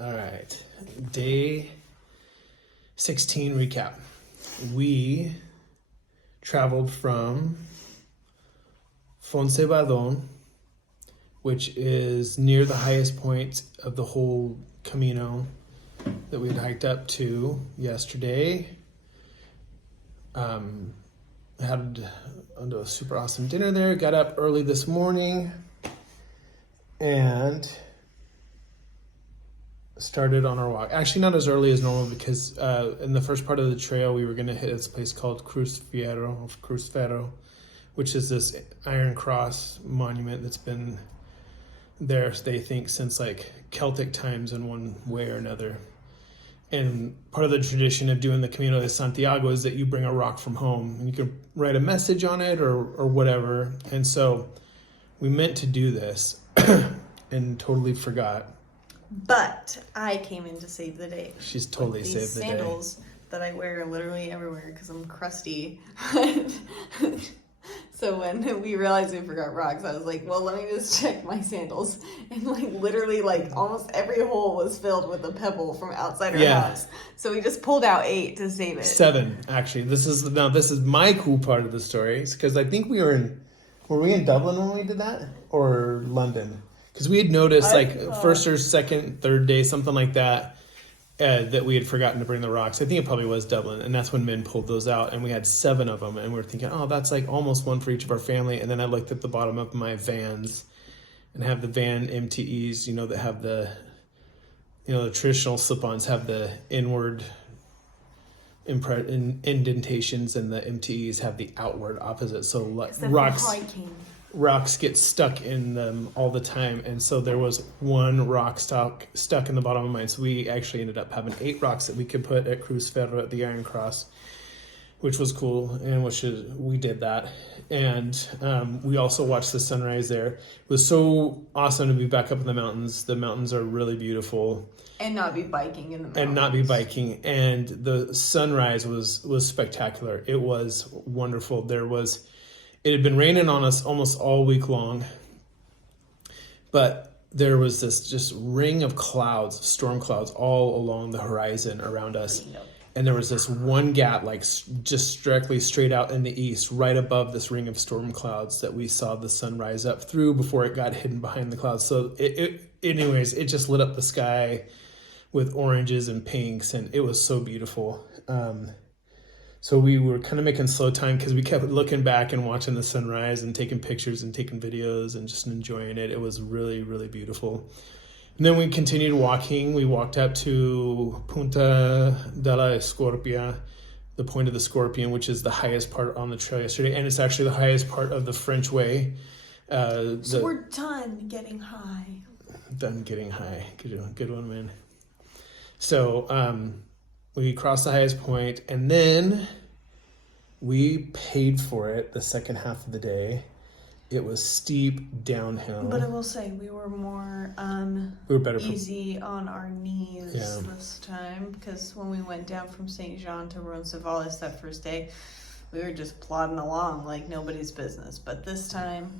All right. Day 16 recap. We traveled from Foncebadon, which is near the highest point of the whole Camino that we had hiked up to yesterday. Had a super awesome dinner there. Got up early this morning and started on our walk. Actually, not as early as normal because in the first part of the trail, we were going to hit this place called Cruz Ferro, which is this Iron Cross monument that's been there, they think, since like Celtic times in one way or another. And part of the tradition of doing the Camino de Santiago is that you bring a rock from home and you can write a message on it or whatever. And so we meant to do this and totally forgot. But I came in to save the day. She's totally saved the day. Sandals that I wear literally everywhere because I'm crusty. So when we realized we forgot rocks, I was like, well, let me just check my sandals. And like literally like almost every hole was filled with a pebble from outside our house. So we just pulled out 8 to save it. 7, actually. This is my cool part of the story. Because I think were we in Dublin when we did that? Or London? Because we had noticed first or second, third day, something like that, that we had forgotten to bring the rocks. I think it probably was Dublin, and that's when Min pulled those out, and we had 7 of them, and we were thinking, oh, that's like almost one for each of our family. And then I looked at the bottom of my Vans, and have the Van MTEs, that have the, the traditional slip-ons have the inward indentations, and the MTEs have the outward opposite. So rocks get stuck in them all the time, and so there was one rock stuck in the bottom of mine. So we actually ended up having 8 rocks that we could put at Cruz Ferro at the Iron Cross, which was cool, and we did that. And we also watched the sunrise there. It was so awesome to be back up in the mountains. The mountains are really beautiful. And not be biking in the mountains. And the sunrise was spectacular. It was wonderful. It had been raining on us almost all week long, but there was this just ring of clouds, storm clouds, all along the horizon around us. And there was this one gap, like just directly straight out in the east, right above this ring of storm clouds that we saw the sun rise up through before it got hidden behind the clouds. So it just lit up the sky with oranges and pinks, and it was so beautiful. So we were kind of making slow time because we kept looking back and watching the sunrise and taking pictures and taking videos and just enjoying it. It was really, really beautiful. And then we continued walking. We walked up to Punta de la Escorpia, the Point of the Scorpion, which is the highest part on the trail yesterday. And it's actually the highest part of the French Way. So we're done getting high. Done getting high. Good one, man. So we crossed the highest point, and then we paid for it the second half of the day. It was steep downhill. But I will say we were more easy on our knees this time, because when we went down from St. Jean to Roncesvalles that first day, we were just plodding along like nobody's business. But this time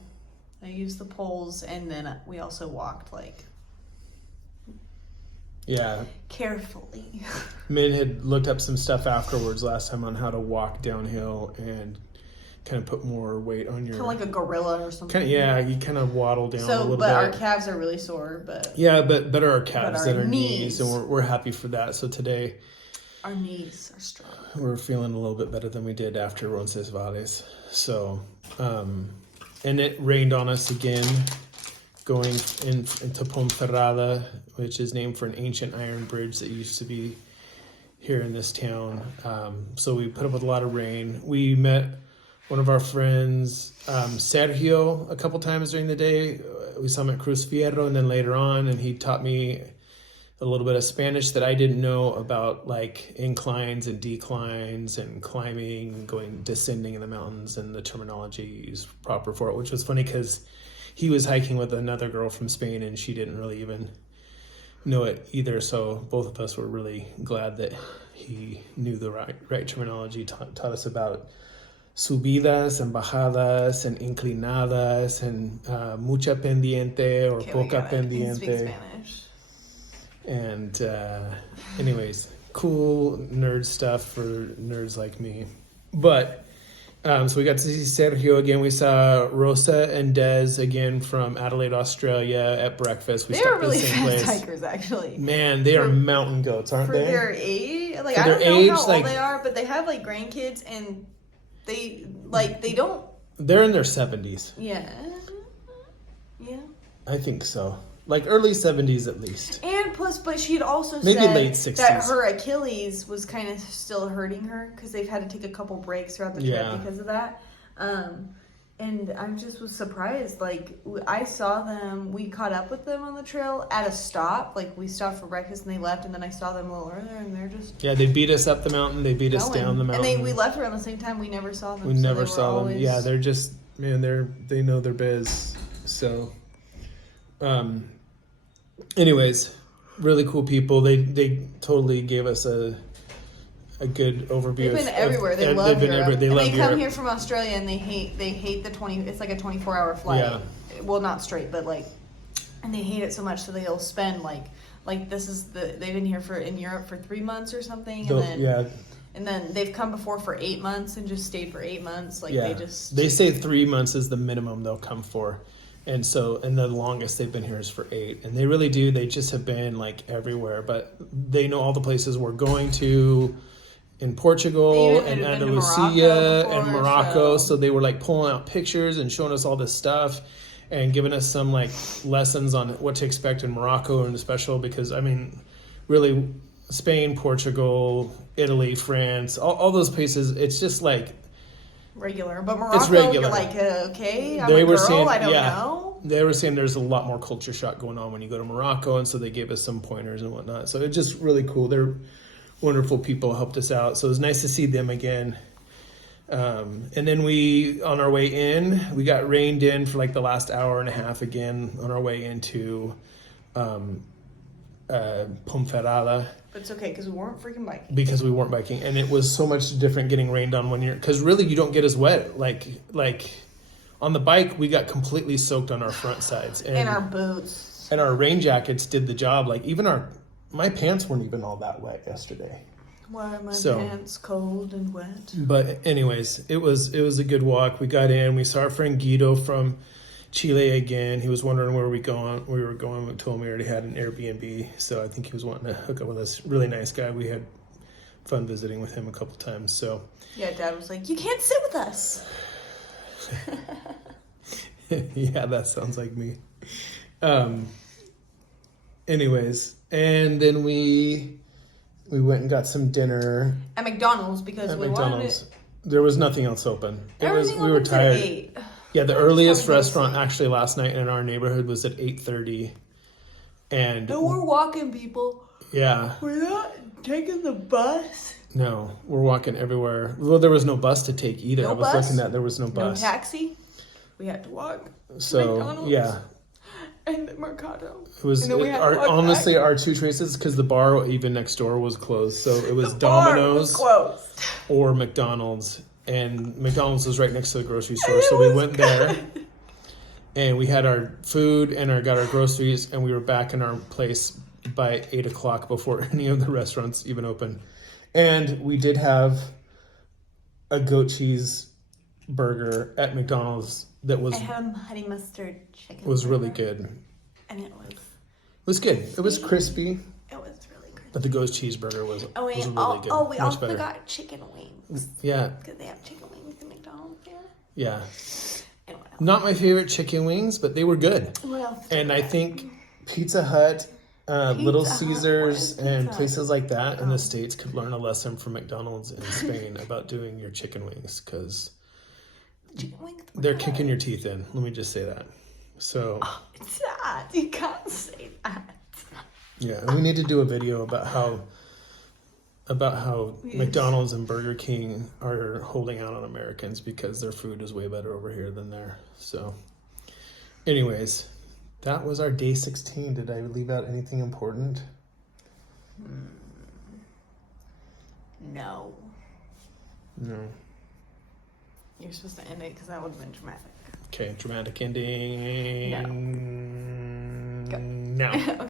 I used the poles, and then we also walked carefully. Min had looked up some stuff afterwards last time on how to walk downhill and kind of put more weight on your... Kind of like a gorilla or something. You kind of waddle down a little bit. But our calves are really sore, but... Yeah, but better our calves than our knees, and we're happy for that. So today... Our knees are strong. We're feeling a little bit better than we did after Roncesvalles. So, and it rained on us again, going into Ponferrada, which is named for an ancient iron bridge that used to be here in this town. So we put up with a lot of rain. We met one of our friends, Sergio, a couple times during the day. We saw him at Cruz Ferro, and then later on, and he taught me a little bit of Spanish that I didn't know about, like inclines and declines and climbing, descending in the mountains, and the terminology used proper for it, which was funny because he was hiking with another girl from Spain, and she didn't really even know it either. So both of us were really glad that he knew the right terminology, taught us about subidas and bajadas and inclinadas and mucha pendiente or poca pendiente. Speak Spanish. And anyways, cool nerd stuff for nerds like me. But so we got to see Sergio again. We saw Rosa and Des again from Adelaide, Australia at breakfast. We They are really fast hikers, actually. Man, they are mountain goats, aren't they? For their age, like, for I don't know age, how like, old they are, but they have like grandkids, and they don't. They're in their 70s. Yeah. Yeah. I think so. Like early 70s at least. And plus, but she had also maybe said late 60s. that her Achilles was kind of still hurting her because they've had to take a couple breaks throughout the trip because of that. And I just was surprised. Like, I saw them, we caught up with them on the trail at a stop. Like, we stopped for breakfast and they left, and then I saw them a little earlier, and they're just... Yeah, they beat us up the mountain, they beat us down the mountain. And we left around the same time, we never saw them. We never saw them. Yeah, they're just, man, they know their biz. So, anyways, really cool people. They totally gave us a good overview. They've been everywhere. They love Europe. They love come Europe. here from Australia, and they hate the 20. It's like a 24-hour flight. Yeah. Well, not straight, but like, and they hate it so much, so they'll spend like this is they've been here in Europe for 3 months or something, and then they've come before for 8 months and just stayed for 8 months. Like they say 3 months is the minimum they'll come for. And the longest they've been here is for 8. And they really do. They just have been like everywhere, but they know all the places we're going to in Portugal and Andalusia and Morocco. So they were like pulling out pictures and showing us all this stuff and giving us some like lessons on what to expect in Morocco and special, because I mean, really Spain, Portugal, Italy, France, all those places, it's just like regular, but Morocco, it's regular. You're like, okay, I'm a girl, I don't know. They were saying there's a lot more culture shock going on when you go to Morocco, and so they gave us some pointers and whatnot. So it's just really cool. They're wonderful people, helped us out. So it was nice to see them again. And then on our way in, we got reined in for like the last hour and a half again on our way into Ponferrada. But it's okay because we weren't freaking biking. Because we weren't biking, and it was so much different getting rained on when you're, because really you don't get as wet. Like on the bike, we got completely soaked on our front sides, and our boots, and our rain jackets did the job. Like even my pants weren't even all that wet yesterday. Why are my pants cold and wet? But anyways, it was a good walk. We got in. We saw our friend Guido from Chile again. He was wondering where we were going. We told him we already had an Airbnb, so I think he was wanting to hook up with us. Really nice guy. We had fun visiting with him a couple times. So yeah, Dad was like, "You can't sit with us." Yeah, that sounds like me. Anyways, and then we went and got some dinner at McDonald's because we wanted it. There was nothing else open. We were tired. At 8. Yeah, the earliest restaurant actually last night in our neighborhood was at 8:30, and we're walking, people. Yeah, we're not taking the bus. No, we're walking everywhere. Well, there was no bus to take either. No I was bus, looking at there was no bus. No taxi. We had to walk. So McDonald's, yeah, and the Mercado. It was honestly our two choices because the bar even next door was closed. So it was Domino's or McDonald's. And McDonald's was right next to the grocery store, so we went there, and we had our food and got our groceries, and we were back in our place by 8 o'clock before any of the restaurants even opened. And we did have a goat cheese burger at McDonald's that was honey mustard chicken. It was really good, and it was good. It was crispy. It was really good. But the goat cheeseburger was really good. Oh, we also better. got chicken wings. Yeah. Because they have chicken wings in McDonald's here. Yeah. Not my favorite chicken wings, but they were good. What else? And I think Pizza Hut, Little Caesars, and places like that in the States could learn a lesson from McDonald's in Spain about doing your chicken wings, because they're kicking your teeth in. Let me just say that. So. Oh, it's not. You can't say that. Yeah, and we need to do a video about how McDonald's and Burger King are holding out on Americans because their food is way better over here than there. So, anyways, that was our day 16. Did I leave out anything important? No. No. You're supposed to end it because that would have been dramatic. Okay, dramatic ending. No. No.